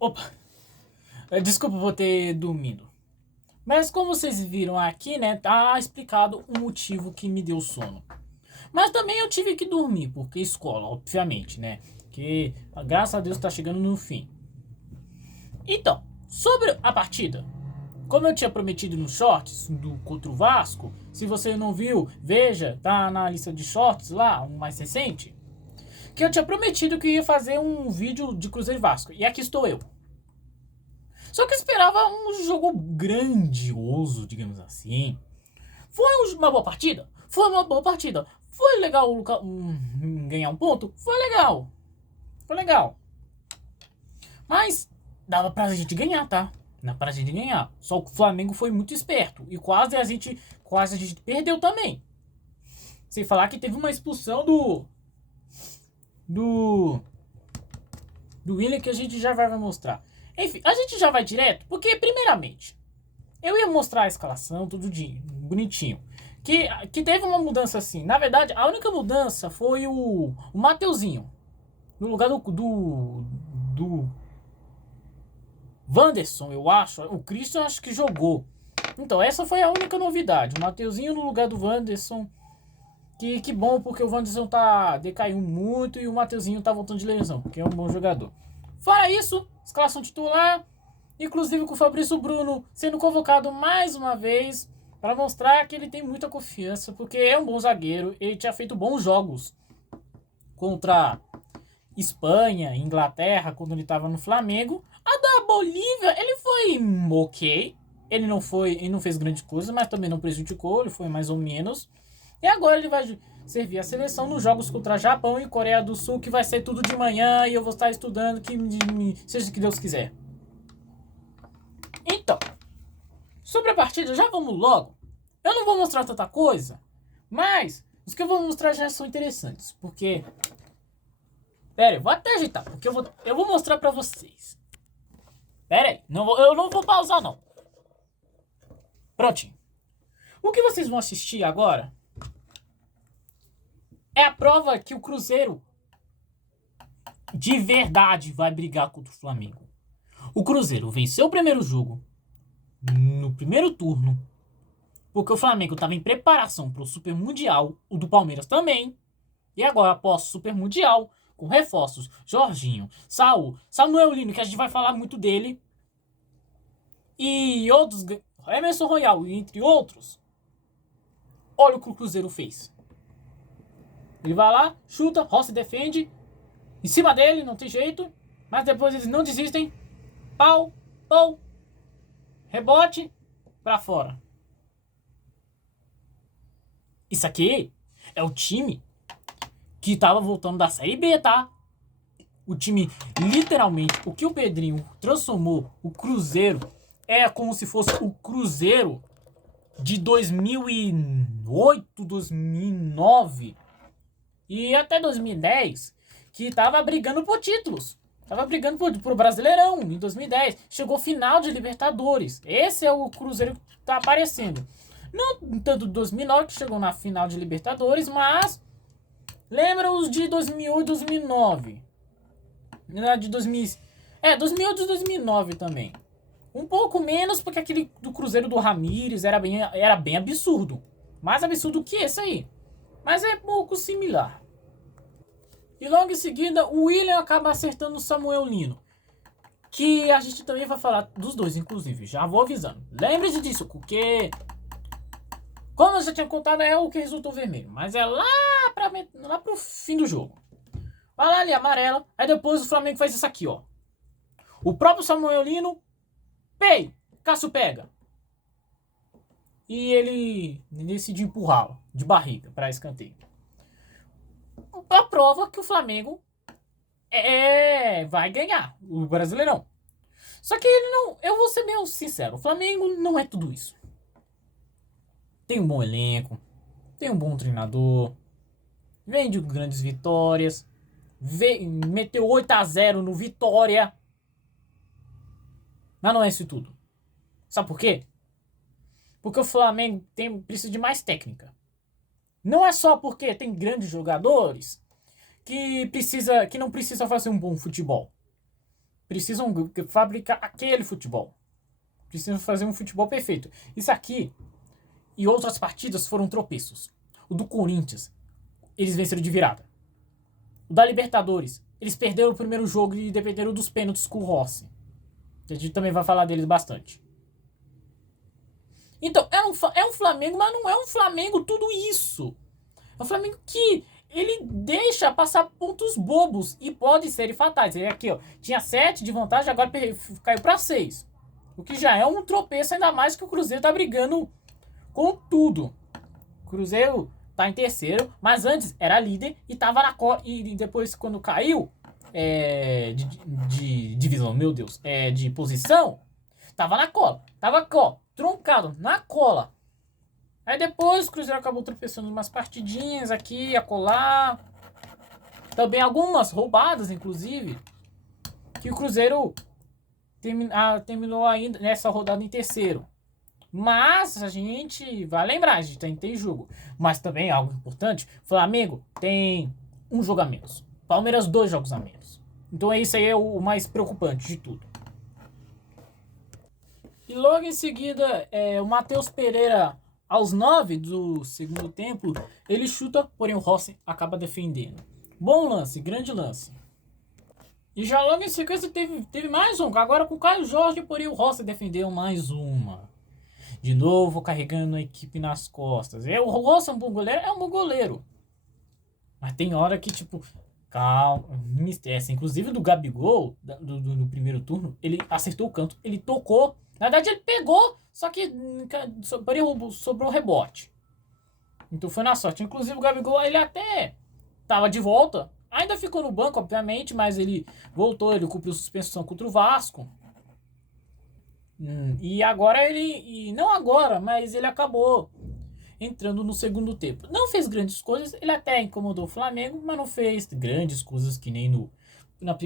Opa, desculpa por ter dormido. Mas como vocês viram aqui, né, tá explicado o motivo que me deu sono. Mas também eu tive que dormir, porque escola, obviamente, né, que graças a Deus tá chegando no fim. Então, sobre a partida, como eu tinha prometido nos shorts do contra o Vasco, se você não viu, veja, tá na lista de shorts lá, um mais recente, que eu tinha prometido que ia fazer um vídeo de Cruzeiro e Vasco, e aqui estou eu. Só que eu esperava um jogo grandioso, digamos assim. Foi uma boa partida? Foi uma boa partida. Foi legal ganhar um ponto? Foi legal. Foi legal. Mas dava pra gente ganhar, tá? Dava pra gente ganhar. Só que o Flamengo foi muito esperto. E quase a gente perdeu também. Sem falar que teve uma expulsão do Willian que a gente já vai mostrar. Enfim, a gente já vai direto, porque primeiramente, eu ia mostrar a escalação, tudo bonitinho. Que teve uma mudança assim. Na verdade, a única mudança foi o Mateuzinho. No lugar do Wanderson, eu acho. O Christian acho que jogou. Então, essa foi a única novidade. O Mateuzinho no lugar do Wanderson. Que bom, porque o Wanderson tá decaindo muito e o Mateuzinho tá voltando de lesão, porque é um bom jogador. Fora isso, escalação titular, inclusive com o Fabrício Bruno sendo convocado mais uma vez para mostrar que ele tem muita confiança, porque é um bom zagueiro, ele tinha feito bons jogos contra Espanha, Inglaterra, quando ele estava no Flamengo. A da Bolívia, ele foi ok, ele não fez grandes coisas, mas também não prejudicou, ele foi mais ou menos. E agora ele vai servir a seleção nos jogos contra Japão e Coreia do Sul, que vai ser tudo de manhã e eu vou estar estudando, seja o que Deus quiser. Então, sobre a partida, já vamos logo. Eu não vou mostrar tanta coisa, mas os que eu vou mostrar já são interessantes, porque... Pera aí, eu vou até ajeitar, porque eu vou mostrar pra vocês. Pera aí, eu não vou pausar não. Prontinho. O que vocês vão assistir agora é a prova que o Cruzeiro de verdade vai brigar contra o Flamengo. O Cruzeiro venceu o primeiro jogo no primeiro turno, porque o Flamengo estava em preparação para o Super Mundial, o do Palmeiras também. E agora, após o Super Mundial, com reforços, Jorginho, Samuel Lino, que a gente vai falar muito dele, e outros, Emerson Royal, entre outros, olha o que o Cruzeiro fez. Ele vai lá, chuta, Rossi defende, em cima dele, não tem jeito, mas depois eles não desistem, pau, rebote, pra fora. Isso aqui é o time que tava voltando da Série B, tá? O time, literalmente, o que o Pedrinho transformou o Cruzeiro é como se fosse o Cruzeiro de 2008, 2009 e até 2010, que tava brigando por títulos. Tava brigando pro Brasileirão em 2010. Chegou final de Libertadores. Esse é o Cruzeiro que tá aparecendo. Não tanto de 2009, que chegou na final de Libertadores, mas lembra os de 2008 e 2009. De 2008 e 2009 também. Um pouco menos, porque aquele do Cruzeiro do Ramírez era bem absurdo. Mais absurdo que esse aí. Mas é pouco similar. E logo em seguida, o Willian acaba acertando o Samuel Lino. Que a gente também vai falar dos dois, inclusive. Já vou avisando. Lembre-se disso, porque... Como eu já tinha contado, é o que resultou vermelho. Mas é lá pro fim do jogo. Vai lá ali, amarela. Aí depois o Flamengo faz isso aqui, ó. O próprio Samuel Lino... Cássio pega. E ele decide empurrá-lo de barriga para escanteio. A prova que o Flamengo vai ganhar o Brasileirão. Só que ele não... Eu vou ser meio sincero. O Flamengo não é tudo isso. Tem um bom elenco. Tem um bom treinador. Vem de grandes vitórias. Meteu 8-0 no Vitória. Mas não é isso tudo. Sabe por quê? Porque o Flamengo precisa de mais técnica. Não é só porque tem grandes jogadores que não precisa fazer um bom futebol. precisam fabricar aquele futebol. Precisam fazer um futebol perfeito. Isso aqui e outras partidas foram tropeços. O do Corinthians, eles venceram de virada. O da Libertadores, eles perderam o primeiro jogo e dependeram dos pênaltis com o Rossi. A gente também vai falar deles bastante. Então, é um Flamengo, mas não é um Flamengo tudo isso. É um Flamengo que ele deixa passar pontos bobos e pode ser fatais. Ele aqui, ó, tinha 7 de vantagem, agora caiu para 6. O que já é um tropeço, ainda mais que o Cruzeiro tá brigando com tudo. O Cruzeiro tá em terceiro, mas antes era líder e tava na cola. E depois, quando caiu de divisão, meu Deus, de posição, tava na cola. Tava, ó, troncado, na cola. Aí depois o Cruzeiro acabou tropeçando umas partidinhas aqui, acolá. Também algumas roubadas, inclusive. Que o Cruzeiro terminou ainda nessa rodada em terceiro. Mas a gente vai lembrar, a gente tem jogo. Mas também algo importante, Flamengo tem um jogo a menos. Palmeiras 2 jogos a menos. Então isso aí é o mais preocupante de tudo. E logo em seguida, o Matheus Pereira, aos 9 do segundo tempo, ele chuta, porém o Rossi acaba defendendo. Bom lance, grande lance. E já logo em sequência teve mais um, agora com o Caio Jorge, porém o Rossi defendeu mais uma. De novo carregando a equipe nas costas. O Rossi é um bom goleiro? É um bom goleiro. Mas tem hora que, tipo, calma, me estressa. Inclusive do Gabigol, do primeiro turno, ele acertou o canto, ele tocou. Na verdade ele pegou, só que sobrou o rebote. Então foi na sorte. Inclusive o Gabigol, ele até tava de volta. Ainda ficou no banco, obviamente, mas ele voltou, ele cumpriu suspensão contra o Vasco. E agora não agora, mas ele acabou entrando no segundo tempo. Não fez grandes coisas, ele até incomodou o Flamengo, mas não fez grandes coisas que nem no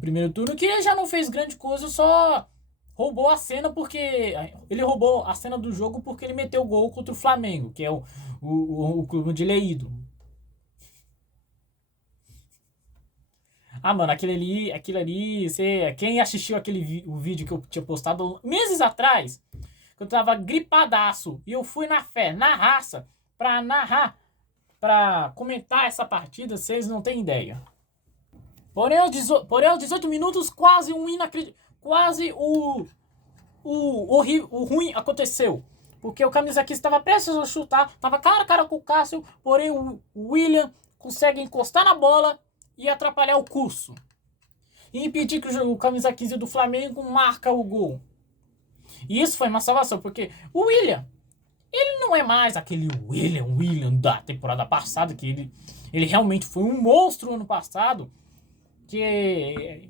primeiro turno, que ele já não fez grande coisa, só roubou a cena porque... Ele roubou a cena do jogo porque ele meteu o gol contra o Flamengo, que é o clube onde ele é ídolo. Ah, mano, aquilo ali, quem assistiu o vídeo que eu tinha postado meses atrás, que eu tava gripadaço, e eu fui na fé, na raça, pra narrar, pra comentar essa partida, vocês não têm ideia. Porém, aos 18 minutos, quase o ruim aconteceu. Porque o camisa 15 estava prestes a chutar, tava cara a cara com o Cássio, porém o William consegue encostar na bola e atrapalhar o curso. E impedir que o camisa 15 do Flamengo marca o gol. E isso foi uma salvação, porque o William, ele não é mais aquele William da temporada passada, que ele realmente foi um monstro ano passado, que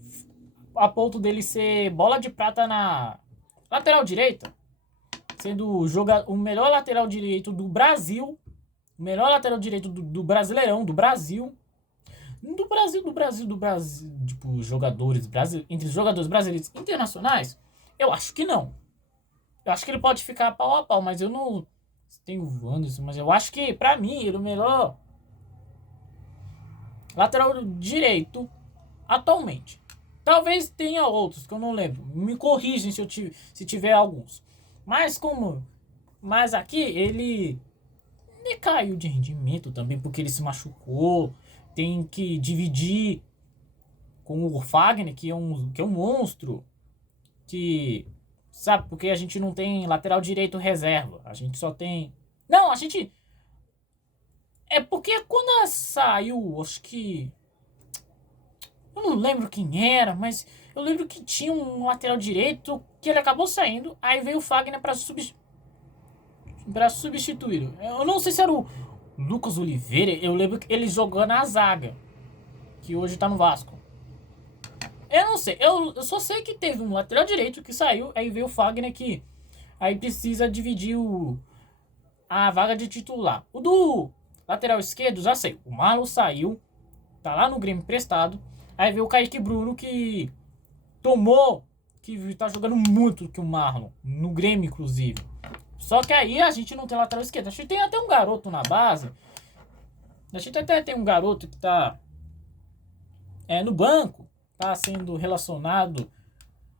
a ponto dele ser bola de prata na lateral direita, sendo o melhor lateral direito do Brasil, o melhor lateral direito do Brasileirão, do Brasil, tipo, jogadores entre os jogadores brasileiros internacionais, eu acho que não. Eu acho que ele pode ficar pau a pau, mas eu não tenho anos, mas eu acho que, pra mim, ele é o melhor lateral direito atualmente. Talvez tenha outros que eu não lembro. Me corrigem se tiver alguns. Mas aqui ele caiu de rendimento também porque ele se machucou. Tem que dividir com o Fagner, que é um monstro. Que, sabe, porque a gente não tem lateral direito reserva. A gente só tem... Não, a gente... É porque quando saiu, acho que... Eu não lembro quem era, mas eu lembro que tinha um lateral direito que ele acabou saindo. Aí veio o Fagner pra substituir. Eu não sei se era o Lucas Oliveira. Eu lembro que ele jogou na zaga, que hoje tá no Vasco. Eu não sei. Eu só sei que teve um lateral direito que saiu. Aí veio o Fagner que... Aí precisa dividir a vaga de titular. O do lateral esquerdo, já sei. O Marlon saiu. Tá lá no Grêmio emprestado. Aí veio o Kaique Bruno que tá jogando muito que o Marlon, no Grêmio inclusive. Só que aí a gente não tem lateral esquerdo. A gente tem até um garoto na base. A gente até tem um garoto que tá no banco. tá sendo relacionado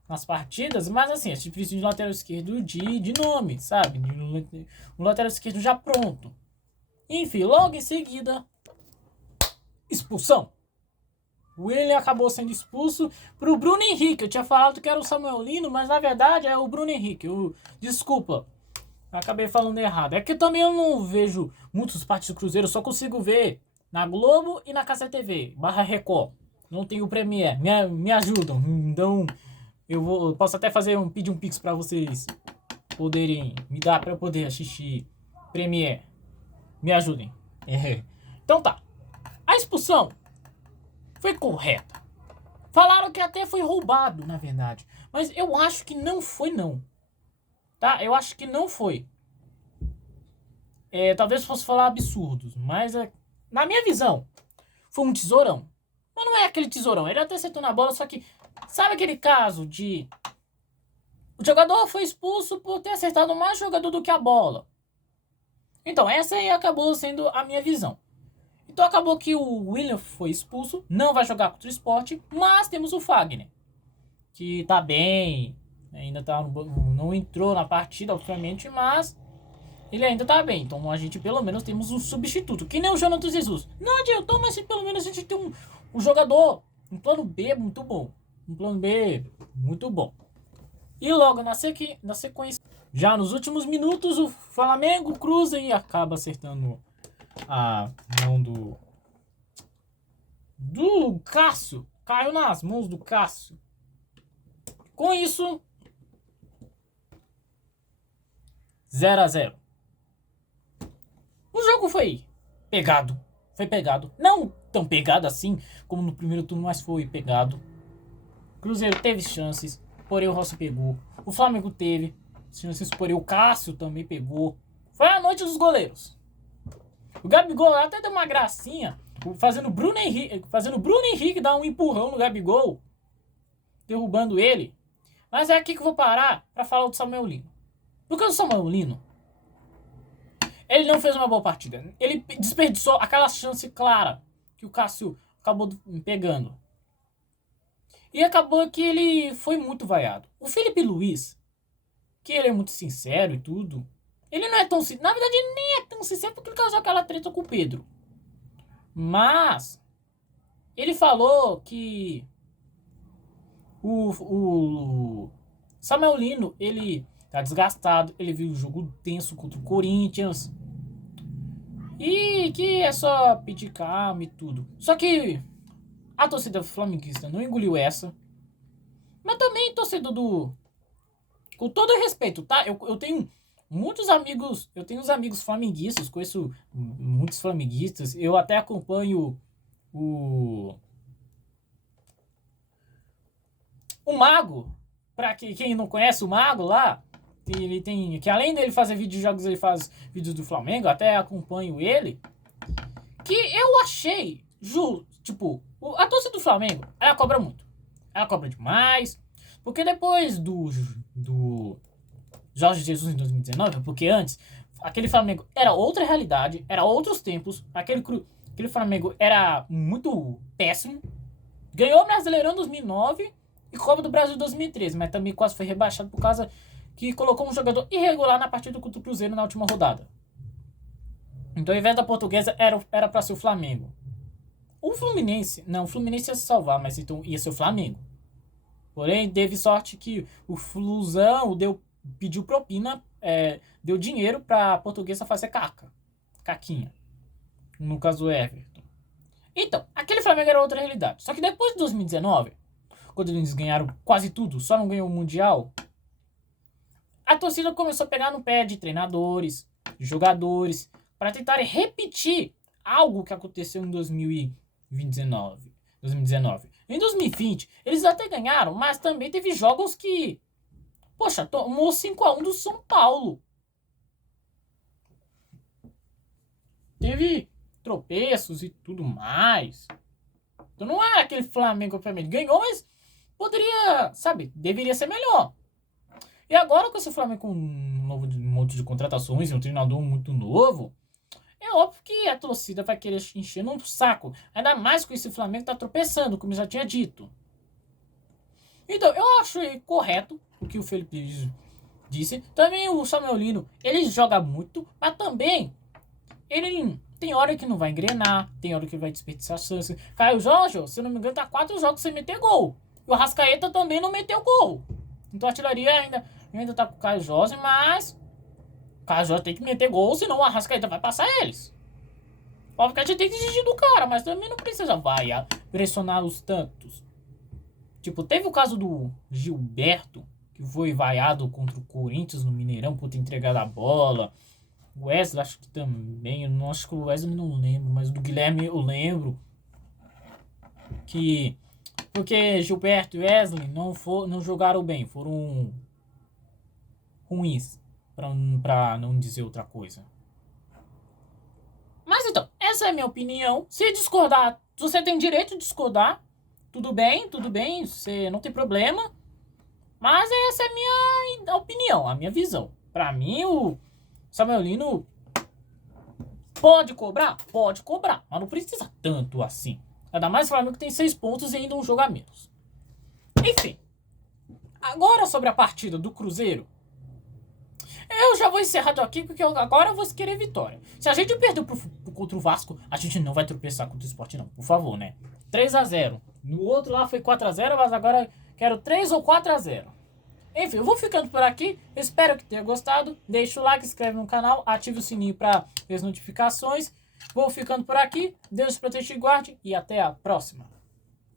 nas partidas, mas assim, a gente precisa de um lateral esquerdo de nome, sabe? Um lateral esquerdo já pronto. Enfim, logo em seguida, expulsão. O William acabou sendo expulso pro Bruno Henrique. Eu tinha falado que era o Samuel Lino, mas na verdade é o Bruno Henrique. Desculpa, acabei falando errado. É que também eu não vejo muitos partidos do Cruzeiro, eu só consigo ver na Globo e na Cássia TV, /Record. Não tenho o Premiere, me ajudam. Então, eu posso até pedir um pix pra vocês poderem me dar pra eu poder assistir Premiere. Me ajudem. Então tá. A expulsão foi correta. Falaram que até foi roubado, na verdade. Mas eu acho que não foi, não. Tá? Eu acho que não foi. Talvez fosse falar absurdos, mas na minha visão, foi um tesourão. Mas não é aquele tesourão. Ele até acertou na bola, só que... Sabe aquele caso de... O jogador foi expulso por ter acertado mais jogador do que a bola. Então, essa aí acabou sendo a minha visão. Então acabou que o William foi expulso, não vai jogar contra o Sport, mas temos o Fagner, que tá bem, ainda tá não entrou na partida, obviamente, mas ele ainda tá bem. Então a gente pelo menos temos um substituto, que nem o Jonathan Jesus. Não adiantou, mas pelo menos a gente tem um jogador, um plano B muito bom. Um plano B muito bom. E logo na sequência, já nos últimos minutos, o Flamengo cruza e acaba acertando a mão do Cássio. Caiu nas mãos do Cássio. Com isso, 0-0. O jogo foi pegado. Não tão pegado assim como no primeiro turno, mas foi pegado. O Cruzeiro teve chances, porém o Rossi pegou. O Flamengo teve chances, porém o Cássio também pegou. Foi a noite dos goleiros. O Gabigol até deu uma gracinha, fazendo o Bruno Henrique dar um empurrão no Gabigol, derrubando ele. Mas é aqui que eu vou parar para falar do Samuel Lino. Porque o Samuel Lino, ele não fez uma boa partida. Ele desperdiçou aquela chance clara que o Cássio acabou pegando. E acabou que ele foi muito vaiado. O Felipe Luiz, que ele é muito sincero e tudo, ele não é tão sincero. Na verdade, ele nem é tão sincero porque ele causou aquela treta com o Pedro. Mas ele falou que o Samuel Lino, ele tá desgastado. Ele viu o jogo tenso contra o Corinthians. E que é só pedir calma e tudo. Só que a torcida flamenguista não engoliu essa. Mas também torcedor do... Com todo respeito, tá? Eu tenho... Muitos amigos, eu tenho uns amigos flamenguistas, conheço muitos flamenguistas, eu até acompanho o Mago, pra quem não conhece o Mago lá, ele tem, que além dele fazer vídeos de jogos, ele faz vídeos do Flamengo, até acompanho ele, que eu achei, tipo, a torcida do Flamengo, ela cobra muito, ela cobra demais, porque depois do Jorge Jesus em 2019, porque antes, aquele Flamengo era outra realidade, era outros tempos, aquele Flamengo era muito péssimo, ganhou o Brasileirão em 2009 e Copa do Brasil em 2013, mas também quase foi rebaixado por causa que colocou um jogador irregular na partida contra o Cruzeiro na última rodada. Então, ao invés da Portuguesa, era pra ser o Flamengo. O Fluminense ia se salvar, mas então ia ser o Flamengo. Porém, teve sorte que o Flusão pediu propina, deu dinheiro pra Portuguesa fazer caquinha. No caso, o Everton. Então, aquele Flamengo era outra realidade. Só que depois de 2019, quando eles ganharam quase tudo, só não ganhou o Mundial, a torcida começou a pegar no pé de treinadores, de jogadores, para tentarem repetir algo que aconteceu em 2019. Em 2020, eles até ganharam, mas também teve jogos que... Poxa, tomou 5-1 do São Paulo. Teve tropeços e tudo mais. Então não é aquele Flamengo que ganhou, mas poderia, sabe, deveria ser melhor. E agora com esse Flamengo com um monte de contratações e um treinador muito novo, é óbvio que a torcida vai querer encher num saco. Ainda mais com esse Flamengo que tá tropeçando, como eu já tinha dito. Então, eu acho correto o que o Felipe disse. Também o Samuel Lino, ele joga muito, mas também ele tem hora que não vai engrenar, tem hora que vai desperdiçar chance. Caio Jorge, se eu não me engano, tá 4 jogos sem meter gol. E o Arrascaeta também não meteu gol. Então a artilharia ainda tá com o Caio Jorge, mas o Caio Jorge tem que meter gol, senão o Arrascaeta vai passar eles. Óbvio que a gente tem que exigir do cara, mas também não precisa pressionar os tantos. Tipo, teve o caso do Gilberto, que foi vaiado contra o Corinthians no Mineirão por ter entregado a bola. O Wesley, acho que também. Eu não acho que o Wesley não lembro, mas do Guilherme eu lembro. Que. Porque Gilberto e Wesley não jogaram bem, foram ruins, pra não dizer outra coisa. Mas então, essa é a minha opinião. Se discordar, você tem direito de discordar. Tudo bem, você não tem problema. Mas essa é a minha opinião, a minha visão. Pra mim, o Samuel Lino pode cobrar, mas não precisa tanto assim. Ainda mais o Flamengo tem 6 pontos e ainda um jogo a menos. Enfim, agora sobre a partida do Cruzeiro, eu já vou encerrar aqui porque agora eu vou querer vitória. Se a gente perder contra o Vasco, a gente não vai tropeçar contra o Sport não, por favor, né? 3-0. No outro lá foi 4-0, mas agora quero 3 ou 4-0. Enfim, eu vou ficando por aqui. Espero que tenha gostado. Deixa o like, inscreve no canal, ative o sininho para ver as notificações. Vou ficando por aqui. Deus proteja e guarde e até a próxima.